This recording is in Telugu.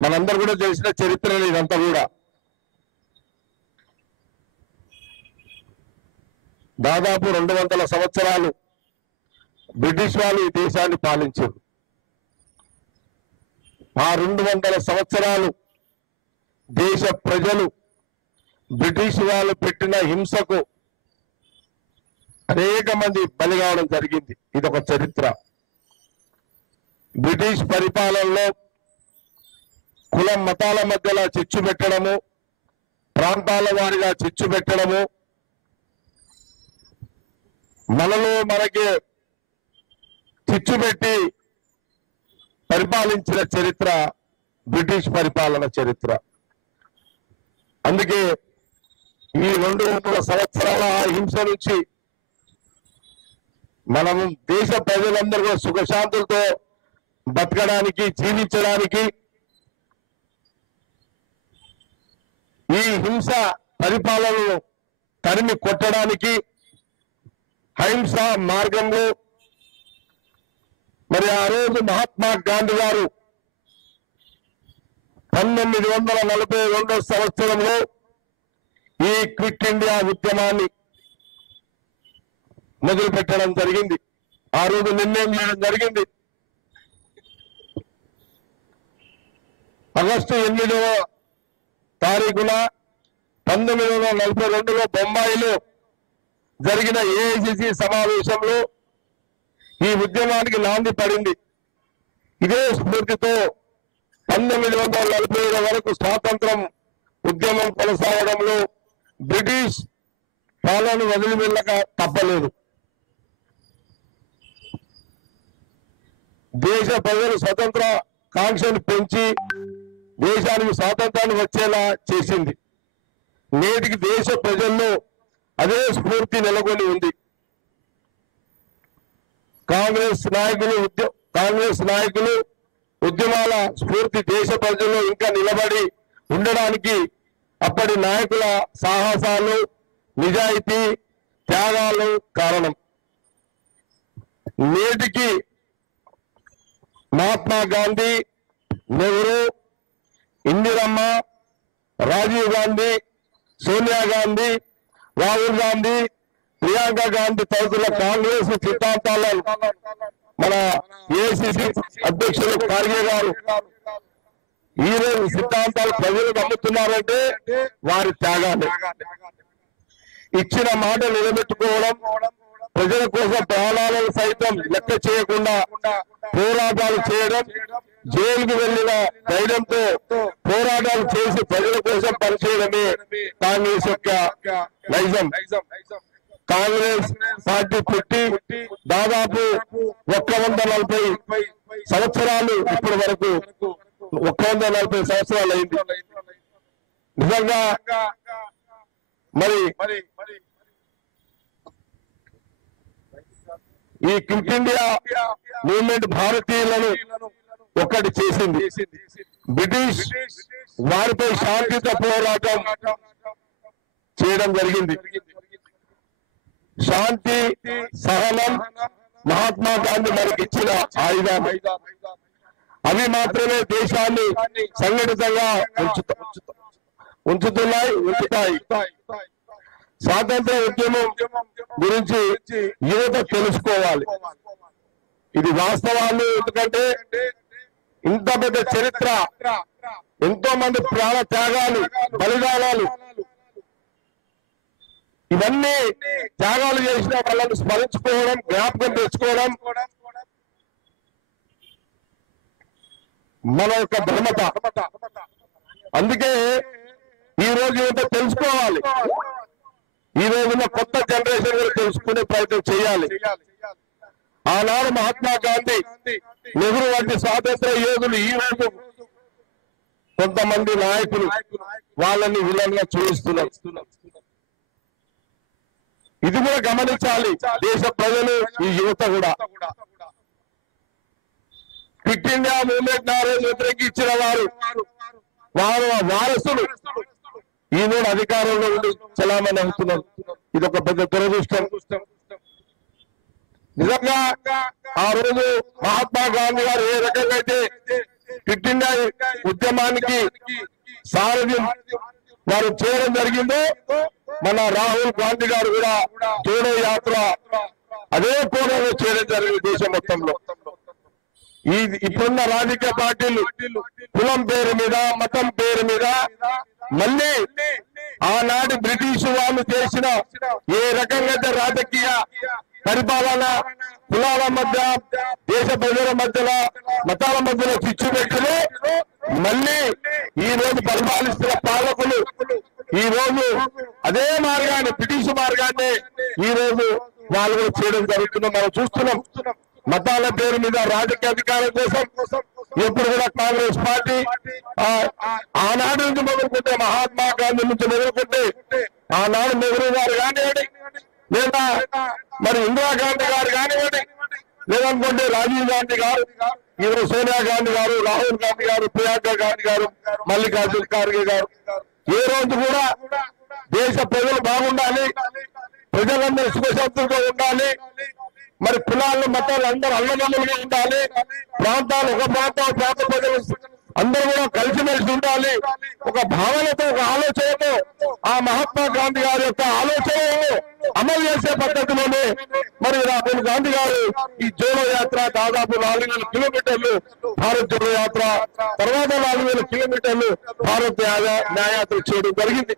మనందరూ కూడా తెలిసిన చరిత్రలు ఇదంతా కూడా. దాదాపు 200 సంవత్సరాలు బ్రిటిష్ వాళ్ళు ఈ దేశాన్ని పాలించారు. ఆ 200 సంవత్సరాలు దేశ ప్రజలు బ్రిటిష్ వాళ్ళు పెట్టిన హింసకు అనేక మంది బలి కావడం జరిగింది. ఇదొక చరిత్ర. బ్రిటిష్ పరిపాలనలో కులం మతాల మధ్యలో చిచ్చు పెట్టడము, ప్రాంతాల వారిగా చిచ్చు పెట్టడము, మనలో మనకి చిచ్చు పెట్టి పరిపాలించిన చరిత్ర బ్రిటిష్ పరిపాలన చరిత్ర. అందుకే ఈ 200 సంవత్సరాల హింస నుంచి మనము దేశ ప్రజలందరూ సుఖశాంతులతో బతకడానికి, జీవించడానికి ఈ హింస పరిపాలనను తరిమి కొట్టడానికి అహింస మార్గంలో మరి ఆ రోజు మహాత్మా గాంధీ గారు 1942 సంవత్సరంలో ఈ క్విట్ ఇండియా ఉద్యమాన్ని మొదలు పెట్టడం జరిగింది. ఆ రోజు నిర్ణయం చేయడం జరిగింది. ఆగస్టు 8వ తారీఖున 1942లో బొంబాయిలో జరిగిన ఏఐసిసి సమావేశంలో ఈ ఉద్యమానికి నాంది పడింది. ఇదే స్ఫూర్తితో 1947 వరకు స్వాతంత్రం ఉద్యమం కొనసాగడంలో బ్రిటిష్ పాలన వదిలి వెళ్ళక తప్పలేదు. దేశ ప్రజలు స్వతంత్ర కాంక్షను పెంచి దేశానికి స్వాతంత్రాన్ని వచ్చేలా చేసింది. నేటికి దేశ ప్రజల్లో అదే స్ఫూర్తి నెలకొని ఉంది. కాంగ్రెస్ నాయకులు ఉద్యమాల స్ఫూర్తి దేశ ప్రజల్లో ఇంకా నిలబడి ఉండడానికి అప్పటి నాయకుల సాహసాలు, నిజాయితీ, త్యాగాలు కారణం. నేటికి మహాత్మా గాంధీ, నెహ్రూ, ఇందిరమ్మ, రాజీవ్ గాంధీ, సోనియా గాంధీ, రాహుల్ గాంధీ, ప్రియాంక గాంధీ తదితరుల కాంగ్రెస్ సిద్ధాంతాలను మన ఏఐసిసి అధ్యక్షులు ఖార్గే గారు ఈ రోజు సిద్ధాంతాలు ప్రజలు నమ్ముతున్నారంటే వారి త్యాగాలు. ఇచ్చిన మాట నిలబెట్టుకోవడం, ప్రజల కోసం ప్రాణాలను సైతం లెక్క చేయకుండా పోరాటాలు చేయడం, జైలుకు వెళ్లిన ధైర్యంతో పోరాటాలు చేసి ప్రజల కోసం పనిచేయడమే కాంగ్రెస్ యొక్క నైజం. కాంగ్రెస్ పార్టీ పుట్టి దాదాపు 140 సంవత్సరాలు ఇప్పటి వరకు 140 సంవత్సరాలు అయింది. నిజంగా మరి ఈ క్విట్ ఇండియా మూవ్మెంట్ భారతీయులను ఒక్కటి చేసింది. బ్రిటిష్ వారిపై శాంతియుత పోరాటం చేయడం జరిగింది. శాంతి, సహనం మహాత్మా గాంధీ మనకి ఇచ్చిన ఆయుధాలు. అవి మాత్రమే దేశాన్ని సంఘటితంగా ఉంచుతాయి. స్వాతంత్ర ఉద్యమం గురించి యువత తెలుసుకోవాలి. ఇది వాస్తవాలు. ఎందుకంటే ఇంత పెద్ద చరిత్ర, ఎంతో మంది ప్రాణ త్యాగాలు, బలిదానాలు, ఇవన్నీ త్యాగాలు చేసిన వాళ్ళని స్మరించుకోవడం, జ్ఞాపకం తెచ్చుకోవడం మన యొక్క ధర్మత. అందుకే ఈ రోజు యువత తెలుసుకోవాలి. ఈ రోజున కొత్త జనరేషన్ కూడా తెలుసుకునే ప్రయత్నం చేయాలి. ఆనాడు మహాత్మా గాంధీ, నెహ్రూ వంటి స్వాతంత్ర యోధులు ఈ రోజు కొంతమంది నాయకులు వాళ్ళని విలన్గా చూపిస్తున్నారు. ఇది కూడా గమనించాలి దేశ ప్రజలు, ఈ యువత కూడా. క్విట్ ఇండియా మూవ్మెంట్ ఆ రోజు వ్యతిరేకించిన వారి వారసులు ఈనాడు అధికారంలో ఉండి చలామణి అవుతున్నారు. ఇది ఒక పెద్ద దురదృష్టం. నిజంగా ఆ రోజు మహాత్మా గాంధీ గారు ఏ రకంగా అయితే క్విట్ ఇండియా ఉద్యమానికి సారథ్యం వారు చేయడం జరిగిందో, మన రాహుల్ గాంధీ గారు కూడా జోడో యాత్ర అదే కోణంలో చేయడం జరిగింది దేశం మొత్తంలో. ఇప్పుడున్న రాజకీయ పార్టీలు కులం పేరు మీద, మతం పేరు మీద మళ్ళీ ఆనాటి బ్రిటిష్ వాళ్ళు చేసిన ఏ రకంగా రాజకీయ పరిపాలన కులాల మధ్య, దేశ ప్రజల మధ్యలో, మతాల మధ్యలో చిచ్చు పెట్టిన మళ్ళీ ఈ రోజు పరిపాలిస్తున్న పాలకులు ఈ రోజు అదే మార్గాన్ని, బ్రిటిష్ మార్గాన్ని ఈ రోజు వాళ్ళు చేయడం జరుగుతుందో మనం చూస్తున్నాం. మతాల పేరు మీద రాజకీయ అధికారం కోసం ఎప్పుడు కూడా కాంగ్రెస్ పార్టీ ఆనాడు నుంచి మొదలుకుంటే, మహాత్మా గాంధీ నుంచి మొదలుకుంటే, ఆనాడు నెహ్రూ గారు కానివ్వండి, లేదా మరి ఇందిరాగాంధీ గారు కానివ్వండి, లేదనుకుంటే రాజీవ్ గాంధీ గారు, ఈరోజు సోనియా గాంధీ గారు, రాహుల్ గాంధీ గారు, ప్రియాంక గాంధీ గారు, మల్లికార్జున ఖార్గే గారు, ఏ రోజు కూడా దేశ ప్రజలు బాగుండాలి, ప్రజలందరూ సుఖశాంతులుగా ఉండాలి, మరి కులాలు మతాలు అందరూ అన్నదమ్ములుగా ఉండాలి, ప్రాంతాలు ఒక ప్రాంతం ప్రాంత ప్రజలు అందరూ కూడా కలిసిమెలిసి ఉండాలి, ఒక భావనతో, ఒక ఆలోచనతో ఆ మహాత్మా గాంధీ గారి యొక్క ఆలోచనలను అమలు చేసే పద్ధతిలోనే మరి రాహుల్ గాంధీ గారు ఈ జోడో యాత్ర దాదాపు 4,000 కిలోమీటర్లు భారత్ జోడో యాత్ర, తర్వాత 4,000 కిలోమీటర్లు భారత్ న్యాయయాత్ర చేయడం జరిగింది.